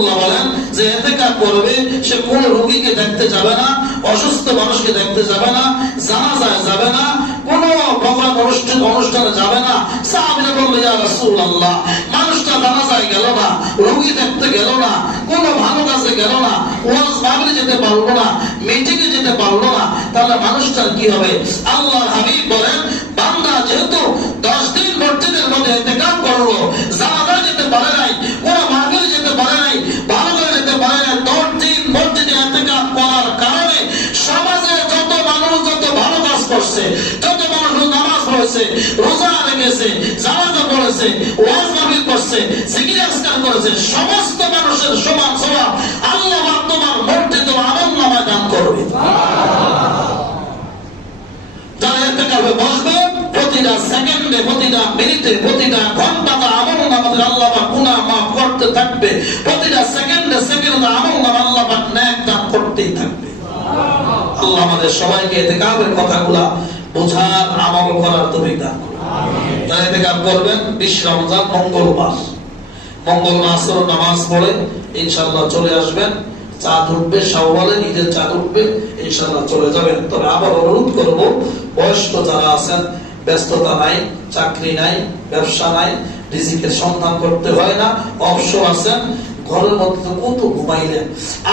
রাসূলুল্লাহ বলেন যে ইতিকাফ করবে সে কোন রোগীকে দেখতে যাবে না, অসুস্থ মানুষকে দেখতে যাবে না, জানাজায় যাবে না, কোন প্রোগ্রাম অনুষ্ঠানে যাবে না। সাহাবীরা বলল ইয়া রাসূলুল্লাহ, মানুষটা জানাজায় গেল না, রোগী দেখতে গেল না, কোন ভালো কাজে গেল না, ওয়াজ মাহফিলে যেতে পারলো না, মিটিংয়ে যেতে পারলো না, তাহলে মানুষটার কি হবে? আল্লাহর হাবিব বলেন বান্দা যেহেতু 10 দিন মসজিদের মধ্যে ইতিকাফ করলো, জানাজায় যেতে পারে নাই, কোন মাহফিলে যেতে পারে নাই, ভালো করে যেতে পারে নাই, 10 দিন মসজিদে ইতিকাফ করার কারণে সমাজে যত মানুষ যত ভালো কাজ করছে, যত মানুষ নামাজ পড়েছে, রোজা রেখেছে, জানাজা পড়েছে, ওয়াজ মাহফিল করছে, জিকির আজকার করেছে, সমস্ত মানুষের সমান সওয়াব আল্লাহ পাক তোমার মসজিদ ও আমলনামায় দান করবে। যারা ইতিকাফে বসবে প্রতিটা সেকেন্ডে, প্রতিটা মিনিটে, প্রতিটা ঘন্টাতে আমলনামাদের আল্লাহ পাক গুনাহ মাফ করতে থাকবে। প্রতিটা সেকেন্ডে সেকেন্ডে আমলনামা আল্লাহ পাক নেক দান করতেই থাকবে। আল্লাহ আমাদের সবাইকে ইতিকাফের কথাগুলা বোঝার, আমল করার তৌফিক দান করুন। আমিন। যারা ইতিকাফ করবেন 20 রমজান মঙ্গলবার আসর নামাজ পড়ে ইনশাআল্লাহ চলে আসবেন। চাঁদ উঠবে, শাওয়ালের ঈদের চাঁদ উঠবে, ইনশাআল্লাহ চলে যাবেন। তবে আবার অনুরোধ করব, বয়স্ক যারা আছেন, ব্যস্ততা নাই, চাকরি নাই, ব্যবসা নাই, রিজিকের সন্ধান করতে হয় না, অবসর আছেন, ঘরের মধ্যে কত ঘুমাইলেন,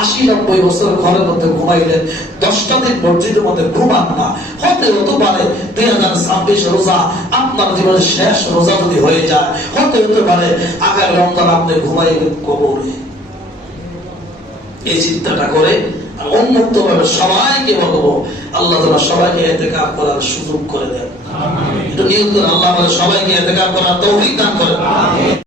80-90 বছর ঘরের মধ্যে ঘুমাইলেন, 10টা দিন মসজিদের মধ্যে ঘুমান না, হতে পারে 2026 রোজা আপনার জীবনের শেষ রোজা যদি হয়ে যায়, হতে পারে আগামী রমজান আপনি ঘুমাইবেন কবরে। এই চিন্তাটা করে উন্মুক্ত ভাবে সবাইকে বলবো, আল্লাহ তাআলা সবাইকে ইতিকাফ করার সুযোগ করে দেন। আমিন। এটা নিয়ত করে আল্লাহ আমাদের সবাইকে ইতিকাফ করার তৌফিক দান করেন। আমিন।